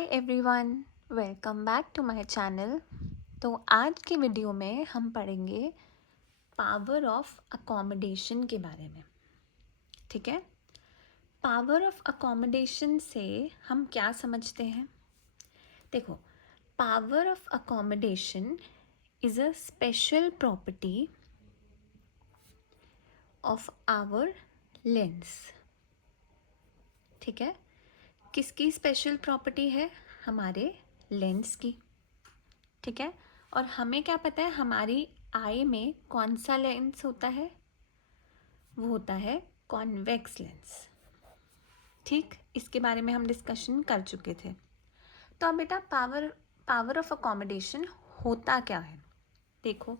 Hi everyone, welcome back to my channel. तो आज की वीडियो में हम पढ़ेंगे पावर ऑफ अकोमोडेशन के बारे में। ठीक है, पावर ऑफ अकोमोडेशन से हम क्या समझते हैं? देखो, power of accommodation is a special property of our lens. ठीक है, किसकी स्पेशल प्रॉपर्टी है? हमारे लेंस की। ठीक है, और हमें क्या पता है हमारी आई में कौन सा लेंस होता है? वो होता है कॉन्वेक्स लेंस। ठीक, इसके बारे में हम डिस्कशन कर चुके थे। तो अब बेटा पावर ऑफ अकोमोडेशन होता क्या है? देखो,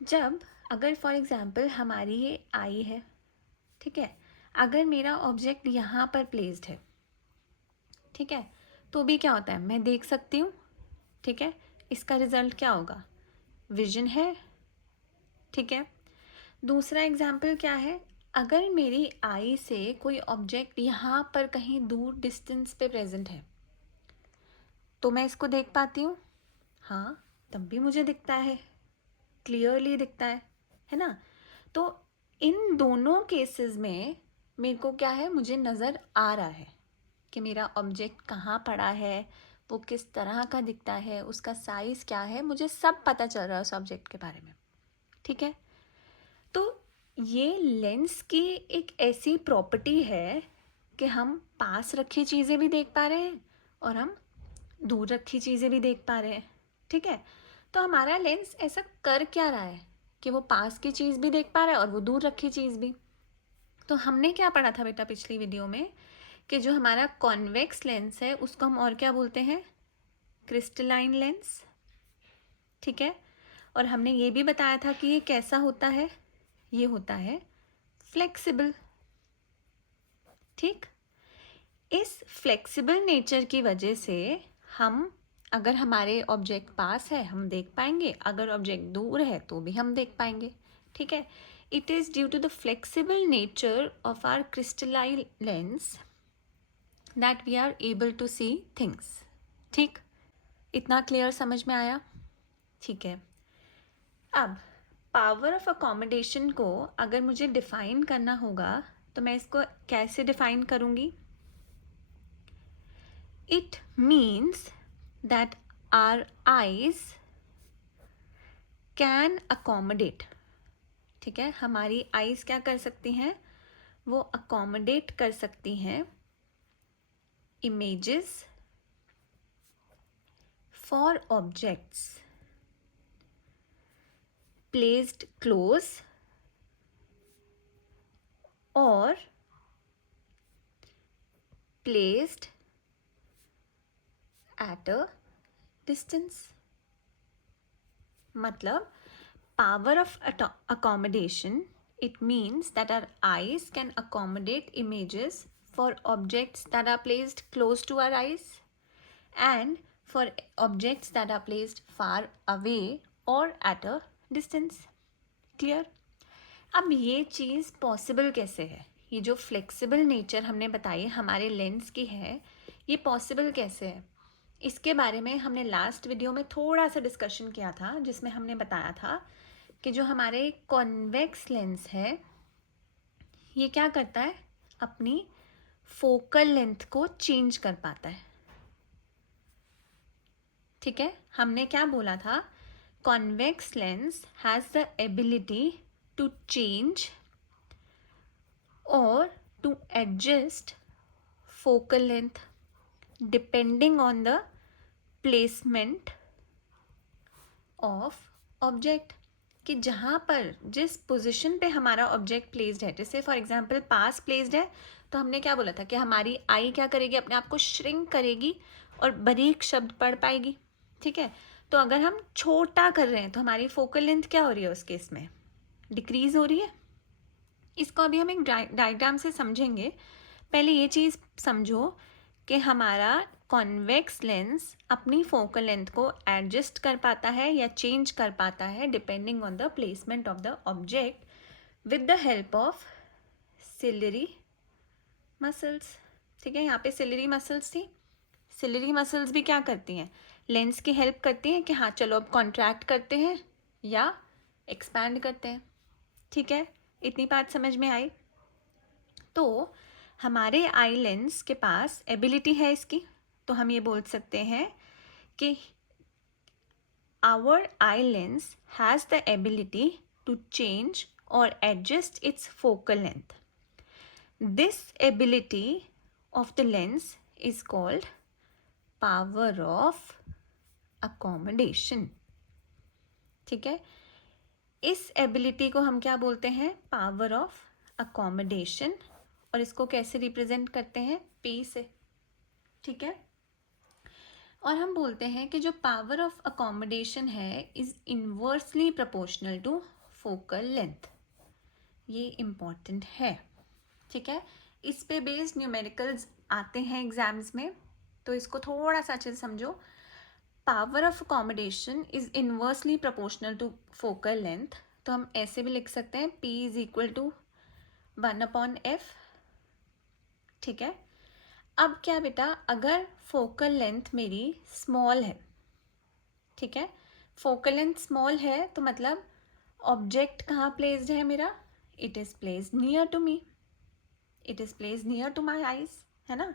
जब अगर फॉर एग्जांपल हमारी ये आई है, ठीक है, अगर मेरा ऑब्जेक्ट यहाँ पर प्लेस्ड है, ठीक है, तो भी क्या होता है, मैं देख सकती हूँ। ठीक है, इसका रिजल्ट क्या होगा? विजन है। ठीक है, दूसरा एग्जाम्पल क्या है? अगर मेरी आई से कोई ऑब्जेक्ट यहाँ पर कहीं दूर डिस्टेंस पे प्रेजेंट है, तो मैं इसको देख पाती हूँ। हाँ, तब भी मुझे दिखता है, क्लियरली दिखता है ना? तो इन दोनों केसेस में मेरे को क्या है, मुझे नज़र आ रहा है कि मेरा ऑब्जेक्ट कहाँ पड़ा है, वो किस तरह का दिखता है, उसका साइज़ क्या है, मुझे सब पता चल रहा है उस ऑब्जेक्ट के बारे में। ठीक है, तो ये लेंस की एक ऐसी प्रॉपर्टी है कि हम पास रखी चीज़ें भी देख पा रहे हैं और हम दूर रखी चीज़ें भी देख पा रहे हैं। ठीक है, तो हमारा लेंस ऐसा कर क्या रहा है कि वो पास की चीज़ भी देख पा रहा है और वो दूर रखी चीज़ भी। तो हमने क्या पढ़ा था बेटा पिछली वीडियो में कि जो हमारा कॉन्वेक्स लेंस है उसको हम और क्या बोलते हैं? Crystalline lens. ठीक है, और हमने ये भी बताया था कि ये कैसा होता है? ये होता है फ्लेक्सिबल। ठीक, इस फ्लेक्सिबल नेचर की वजह से हम, अगर हमारे ऑब्जेक्ट पास है हम देख पाएंगे, अगर ऑब्जेक्ट दूर है तो भी हम देख पाएंगे। ठीक है, it is due to the flexible nature of our crystalline lens that we are able to see things. ठीक, इतना क्लियर समझ में आया? ठीक है, अब पावर ऑफ अकोमोडेशन को अगर मुझे डिफाइन करना होगा तो मैं इसको कैसे डिफाइन करूँगी? It means that our eyes can accommodate। ठीक है, हमारी आईज क्या कर सकती हैं? वो अकोमोडेट कर सकती हैं images for objects placed close और प्लेस्ड एट अ डिस्टेंस। मतलब power of accommodation, it means that our eyes can accommodate images for objects that are placed close to our eyes and for objects that are placed far away or at a distance. Clear? अब ये चीज़ possible कैसे है? ये जो flexible nature हमने बताई हमारे lens की है, ये पॉसिबल कैसे है? इसके बारे में हमने लास्ट वीडियो में थोड़ा सा डिस्कशन किया था, जिसमें हमने बताया था कि जो हमारे कॉन्वेक्स लेंस है ये क्या करता है, अपनी फोकल लेंथ को चेंज कर पाता है। ठीक है, हमने क्या बोला था? Convex lens has the ability to change और to adjust focal length depending on the placement of object, कि जहाँ पर जिस पोजीशन पे हमारा ऑब्जेक्ट प्लेस्ड है, जैसे फॉर एग्जांपल पास प्लेस्ड है, तो हमने क्या बोला था कि हमारी आई क्या करेगी, अपने आप को श्रिंक करेगी और बारीक शब्द पढ़ पाएगी। ठीक है, तो अगर हम छोटा कर रहे हैं तो हमारी फोकल लेंथ क्या हो रही है उस केस में? डिक्रीज हो रही है। इसको अभी हम एक डायग्राम से समझेंगे। पहले ये चीज़ समझो कि हमारा कॉन्वेक्स लेंस अपनी फोकल लेंथ को एडजस्ट कर पाता है या चेंज कर पाता है depending on the placement of the object with the help of ciliary muscles. ठीक है, यहाँ पे सिलरी मसल्स थी, सिलरी मसल्स भी क्या करती हैं, लेंस की हेल्प करती हैं कि हाँ चलो अब कॉन्ट्रैक्ट करते हैं या एक्सपैंड करते हैं। ठीक है, इतनी बात समझ में आई। तो हमारे आई लेंस के पास एबिलिटी है इसकी, तो हम ये बोल सकते हैं कि our eye lens has the ability to change और adjust its focal length. This ability of the lens is called power of accommodation. ठीक है, इस एबिलिटी को हम क्या बोलते हैं, पावर ऑफ अकोमोडेशन, और इसको कैसे रिप्रेजेंट करते हैं, पी से। ठीक है, और हम बोलते हैं कि जो पावर ऑफ अकोमोडेशन है is inversely proportional to focal length. ये इम्पॉर्टेंट है। ठीक है, इस पे बेस्ड न्यूमेरिकल्स आते हैं एग्जाम्स में, तो इसको थोड़ा सा अच्छे से समझो। Power of accommodation is inversely proportional to focal length, तो हम ऐसे भी लिख सकते हैं P is equal to 1/f। ठीक है, अब क्या बेटा, अगर फोकल लेंथ मेरी स्मॉल है, ठीक है, फोकल लेंथ स्मॉल है तो मतलब ऑब्जेक्ट कहाँ प्लेस्ड है मेरा, it is placed near to me, it is placed near to my eyes, है ना।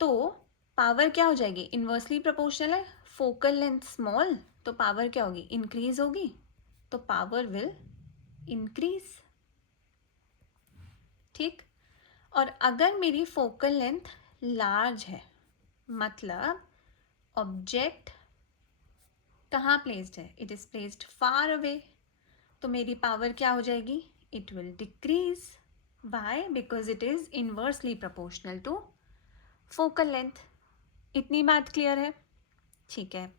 तो पावर क्या हो जाएगी, इन्वर्सली प्रोपोर्शनल है, फोकल लेंथ स्मॉल, तो पावर क्या होगी, इंक्रीज होगी, तो पावर विल इंक्रीज। ठीक, और अगर मेरी फोकल लेंथ लार्ज है, मतलब ऑब्जेक्ट कहाँ प्लेस्ड है, it is placed far away, तो मेरी पावर क्या हो जाएगी, it will decrease. Why, because it is inversely proportional to focal length. इतनी बात क्लियर है। ठीक है,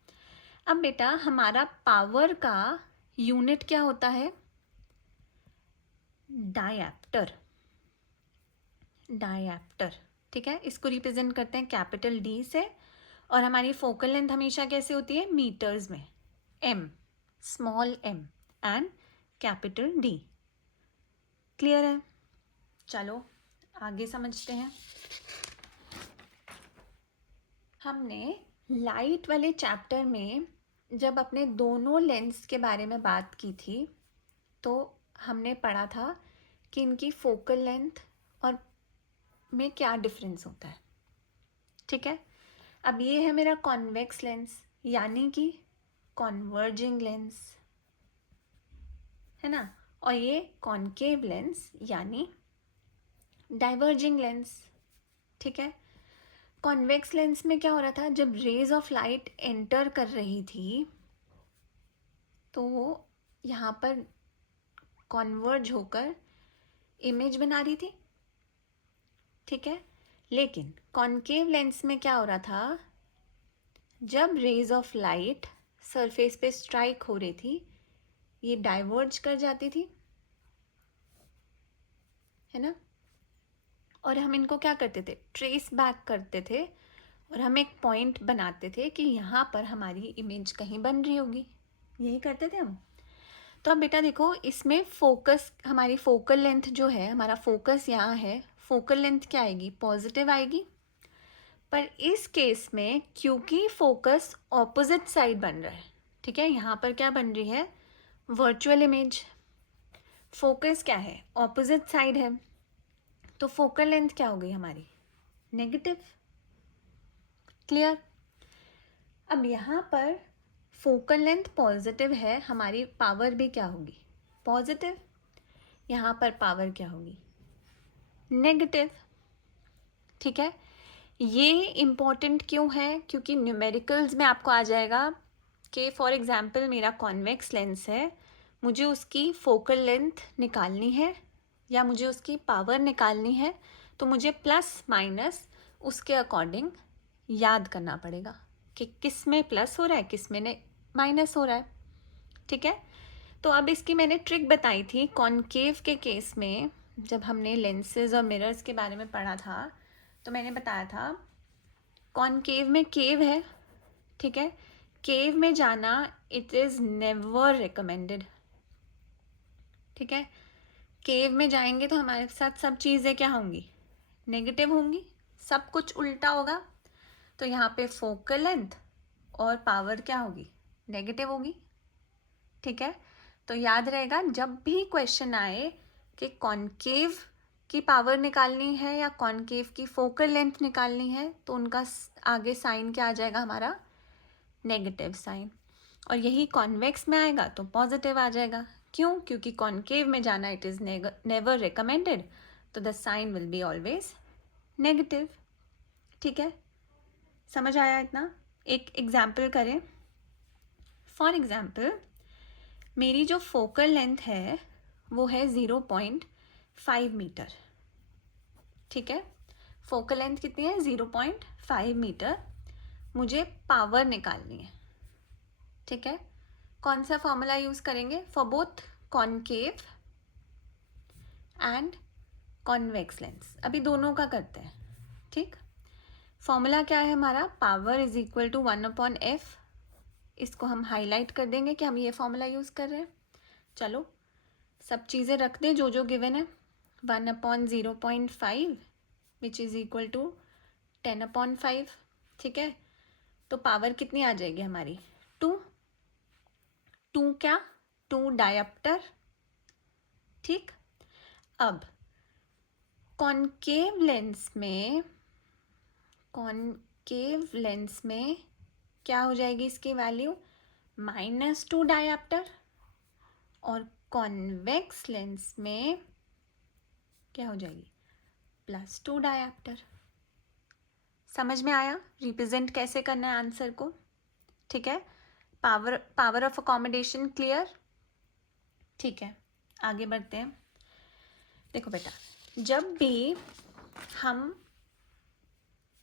अब बेटा हमारा पावर का यूनिट क्या होता है, डायप्टर। डायप्टर, ठीक है, इसको रिप्रेजेंट करते हैं कैपिटल डी से, और हमारी फोकल लेंथ हमेशा कैसे होती है, मीटर्स में, M, small M and capital D. Clear है, चलो आगे समझते हैं। हमने लाइट वाले चैप्टर में जब अपने दोनों लेंस के बारे में बात की थी, तो हमने पढ़ा था कि इनकी फोकल लेंथ और में क्या डिफरेंस होता है। ठीक है, अब ये है मेरा कॉन्वेक्स लेंस, यानी कि कॉन्वर्जिंग लेंस, है ना, और ये कॉनकेव लेंस यानी डाइवर्जिंग लेंस। ठीक है, कॉन्वेक्स लेंस में क्या हो रहा था, जब रेज ऑफ लाइट एंटर कर रही थी तो वो यहाँ पर कॉन्वर्ज होकर इमेज बना रही थी। ठीक है, लेकिन कॉनकेव लेंस में क्या हो रहा था, जब रेज ऑफ लाइट सरफेस पे स्ट्राइक हो रही थी ये डाइवर्ज कर जाती थी, है ना, और हम इनको क्या करते थे, ट्रेस बैक करते थे, और हम एक पॉइंट बनाते थे कि यहाँ पर हमारी इमेज कहीं बन रही होगी, यही करते थे हम। तो अब बेटा देखो, इसमें फोकस, हमारी फोकल लेंथ जो है, हमारा फोकस यहाँ है, फोकल लेंथ क्या आएगी, पॉजिटिव आएगी। पर इस केस में क्योंकि फोकस ऑपोजिट साइड बन रहा है, ठीक है, यहाँ पर क्या बन रही है, वर्चुअल इमेज, फोकस क्या है, ऑपोजिट साइड है, तो फोकल लेंथ क्या हो गई हमारी, नेगेटिव। क्लियर, अब यहाँ पर फोकल लेंथ पॉजिटिव है, हमारी पावर भी क्या होगी, पॉजिटिव, यहाँ पर पावर क्या होगी, नेगेटिव। ठीक है, ये इम्पॉर्टेंट क्यों है, क्योंकि न्यूमेरिकल्स में आपको आ जाएगा कि फॉर एग्जांपल मेरा कॉन्वेक्स लेंस है, मुझे उसकी फोकल लेंथ निकालनी है या मुझे उसकी पावर निकालनी है, तो मुझे प्लस माइनस उसके अकॉर्डिंग याद करना पड़ेगा कि किस में प्लस हो रहा है, किस में माइनस हो रहा है। ठीक है, तो अब इसकी मैंने ट्रिक बताई थी कॉनकेव के केस में, जब हमने लेंसेज और मिरर्स के बारे में पढ़ा था, तो मैंने बताया था कॉनकेव में केव है, ठीक है, केव में जाना इट इज़ नेवर रिकमेंडेड। ठीक है, केव में जाएंगे तो हमारे साथ सब चीज़ें क्या होंगी, नेगेटिव होंगी, सब कुछ उल्टा होगा, तो यहाँ पे फोकल लेंथ और पावर क्या होगी, नेगेटिव होगी। ठीक है, तो याद रहेगा जब भी क्वेश्चन आए कि कॉनकेव की पावर निकालनी है या कॉनकेव की फोकल लेंथ निकालनी है, तो उनका आगे साइन क्या आ जाएगा हमारा, नेगेटिव साइन। और यही कॉन्वेक्स में आएगा तो पॉजिटिव आ जाएगा। क्यों? क्योंकि कॉनकेव में जाना इट इज़ नेवर रिकमेंडेड, तो the sign will be always negative. ठीक है, समझ आया इतना? एक एग्जाम्पल करें। फॉर एग्जाम्पल मेरी जो फोकल लेंथ है वो है 0.5 मीटर। ठीक है, फोकल लेंथ कितनी है, 0.5 मीटर। मुझे पावर निकालनी है। ठीक है, कौन सा फॉर्मूला यूज करेंगे for both concave and convex lens? अभी दोनों का करते हैं। ठीक, फॉर्मूला क्या है हमारा, power is equal to 1/f। इसको हम हाईलाइट कर देंगे कि हम ये फॉर्मूला यूज कर रहे हैं। चलो सब चीज़ें रख दें जो जो गिवन है। 1/0.5 विच इज़ इक्वल टू 10/5। ठीक है, तो पावर कितनी आ जाएगी हमारी, 2। क्या, 2 डायप्टर। ठीक, अब कॉनकेव लेंस में क्या हो जाएगी इसकी वैल्यू, -2 डायप्टर। और कॉन्वेक्स लेंस में क्या हो जाएगी, +2 डायप्टर। समझ में आया रिप्रेजेंट कैसे करना है आंसर को? ठीक है, पावर ऑफ अकोमोडेशन क्लियर? ठीक है, आगे बढ़ते हैं। देखो बेटा, जब भी हम,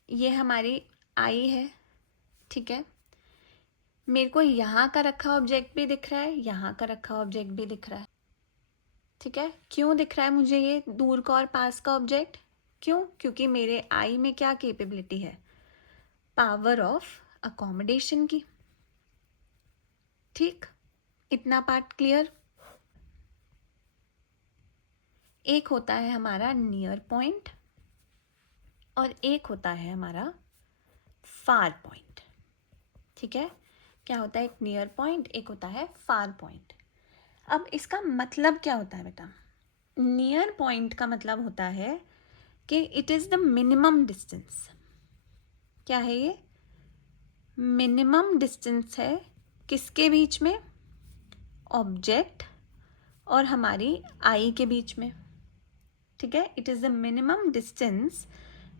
ये हमारी आई है, ठीक है, मेरे को यहाँ का रखा ऑब्जेक्ट भी दिख रहा है, यहाँ का रखा ऑब्जेक्ट भी दिख रहा है। ठीक है, क्यों दिख रहा है मुझे ये दूर का और पास का ऑब्जेक्ट? क्यों? क्योंकि मेरे आई में क्या कैपेबिलिटी है, पावर ऑफ अकोमोडेशन की। ठीक, इतना पार्ट क्लियर। एक होता है हमारा नियर पॉइंट और एक होता है हमारा फार पॉइंट। ठीक है, क्या होता है, एक नियर पॉइंट, एक होता है फार पॉइंट। अब इसका मतलब क्या होता है बेटा? नियर पॉइंट का मतलब होता है कि it is the minimum distance. क्या है ये? मिनिमम डिस्टेंस है किसके बीच में, ऑब्जेक्ट और हमारी आई के बीच में। ठीक है, it is the minimum distance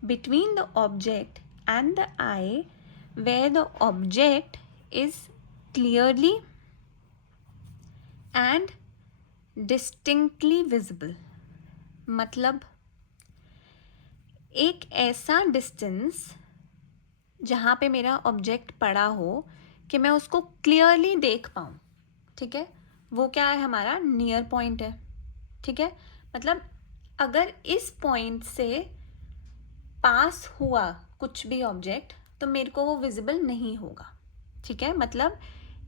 between the object and the eye where the object is clearly and distinctly visible। मतलब एक ऐसा डिस्टेंस जहाँ पे मेरा ऑब्जेक्ट पड़ा हो कि मैं उसको क्लियरली देख पाऊँ। ठीक है, वो क्या है, हमारा नियर पॉइंट है। ठीक है, मतलब अगर इस पॉइंट से पास हुआ कुछ भी ऑब्जेक्ट तो मेरे को वो विजिबल नहीं होगा। ठीक है, मतलब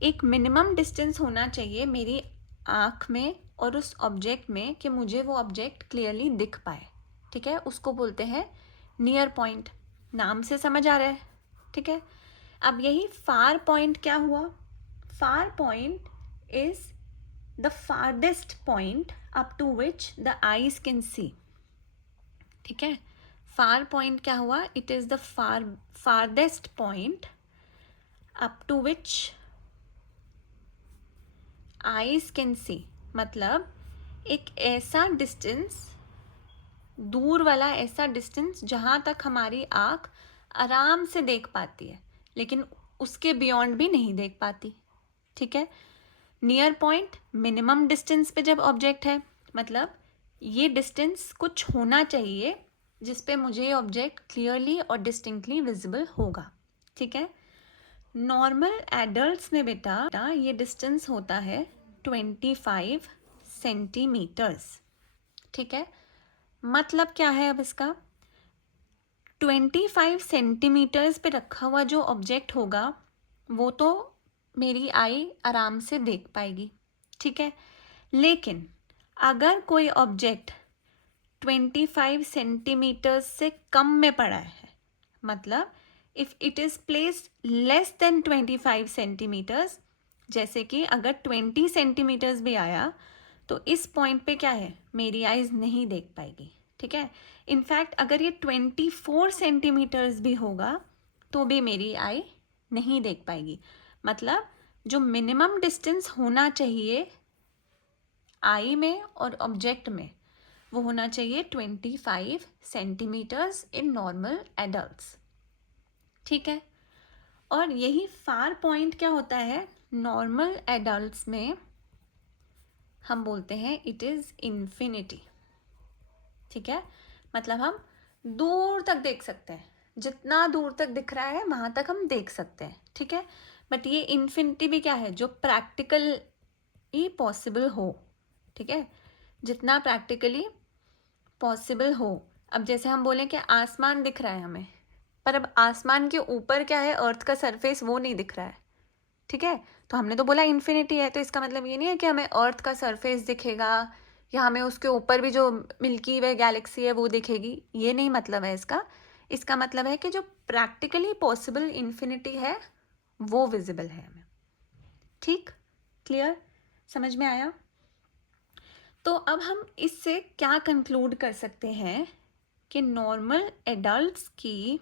एक मिनिमम डिस्टेंस होना चाहिए मेरी आँख में और उस ऑब्जेक्ट में कि मुझे वो ऑब्जेक्ट क्लियरली दिख पाए। ठीक है, उसको बोलते हैं नियर पॉइंट। नाम से समझ आ रहा है? ठीक है, अब यही फार पॉइंट क्या हुआ, far point is the farthest point up to which the eyes can see. ठीक है, फार पॉइंट क्या हुआ, it is the farthest point up to which eyes can see. मतलब एक ऐसा डिस्टेंस, दूर वाला ऐसा डिस्टेंस जहाँ तक हमारी आँख आराम से देख पाती है लेकिन उसके बियॉन्ड भी नहीं देख पाती। ठीक है, नियर पॉइंट मिनिमम डिस्टेंस पे जब ऑब्जेक्ट है, मतलब ये डिस्टेंस कुछ होना चाहिए जिस पे मुझे ये ऑब्जेक्ट क्लियरली और डिस्टिंक्टली विजिबल होगा। ठीक है, नॉर्मल एडल्ट्स में बेटा ये डिस्टेंस होता है 25 सेंटीमीटर्स। ठीक है, मतलब क्या है अब इसका, 25 सेंटीमीटर्स पे रखा हुआ जो ऑब्जेक्ट होगा वो तो मेरी आई आराम से देख पाएगी। ठीक है, लेकिन अगर कोई ऑब्जेक्ट 25 सेंटीमीटर्स से कम में पड़ा है, मतलब if it is placed less than 25 centimetres, जैसे कि अगर 20 सेंटीमीटर्स भी आया तो इस पॉइंट पे क्या है, मेरी आइज़ नहीं देख पाएगी, ठीक है। इनफैक्ट अगर ये 24 सेंटीमीटर्स भी होगा तो भी मेरी आई नहीं देख पाएगी। मतलब जो मिनिमम डिस्टेंस होना चाहिए आई में और ऑब्जेक्ट में, वो होना चाहिए 25 सेंटीमीटर्स इन नॉर्मल एडल्ट्स, ठीक है। और यही फार पॉइंट क्या होता है, नॉर्मल एडल्ट्स में हम बोलते हैं इट इज़ इन्फिनिटी, ठीक है। मतलब हम दूर तक देख सकते हैं, जितना दूर तक दिख रहा है वहाँ तक हम देख सकते हैं, ठीक है। बट ये इन्फिनिटी भी क्या है, जो प्रैक्टिकल ही पॉसिबल हो, ठीक है, जितना प्रैक्टिकली पॉसिबल हो। अब जैसे हम बोलें कि आसमान दिख रहा है हमें, पर अब आसमान के ऊपर क्या है, अर्थ का सरफेस, वो नहीं दिख रहा है, ठीक है। तो हमने तो बोला इन्फिनिटी है, तो इसका मतलब ये नहीं है कि हमें अर्थ का सरफेस दिखेगा या हमें उसके ऊपर भी जो मिल्की वे गैलेक्सी है वो दिखेगी, ये नहीं मतलब है इसका। इसका मतलब है कि जो प्रैक्टिकली पॉसिबल इन्फिनिटी है वो विजिबल है हमें, ठीक, क्लियर, समझ में आया। तो अब हम इससे क्या कंक्लूड कर सकते हैं कि नॉर्मल एडल्ट्स की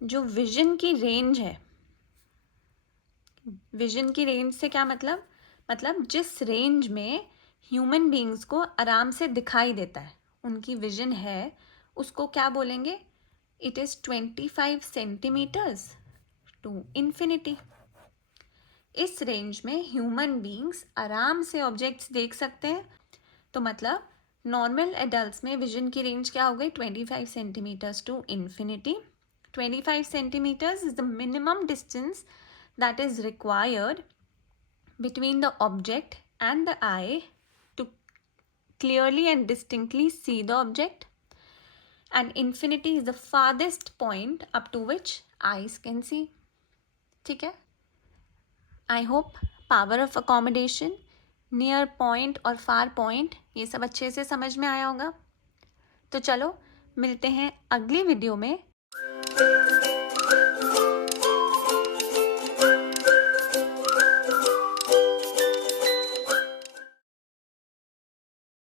जो विजन की रेंज है, विजन की रेंज से क्या मतलब जिस रेंज में ह्यूमन बीइंग्स को आराम से दिखाई देता है, उनकी विजन है, उसको क्या बोलेंगे, it is 25 centimetres to infinity. इस रेंज में ह्यूमन बीइंग्स आराम से ऑब्जेक्ट्स देख सकते हैं, तो मतलब नॉर्मल एडल्ट्स में विजन की रेंज क्या हो गई, 25 centimetres to infinity. 25 centimeters is the minimum distance that is required between the object and the eye to clearly and distinctly see the object, and infinity is the farthest point up to which eyes can see, ठीक है। I hope power of accommodation, near point और far point, ये सब अच्छे से समझ में आया होगा। तो चलो मिलते हैं अगली वीडियो में।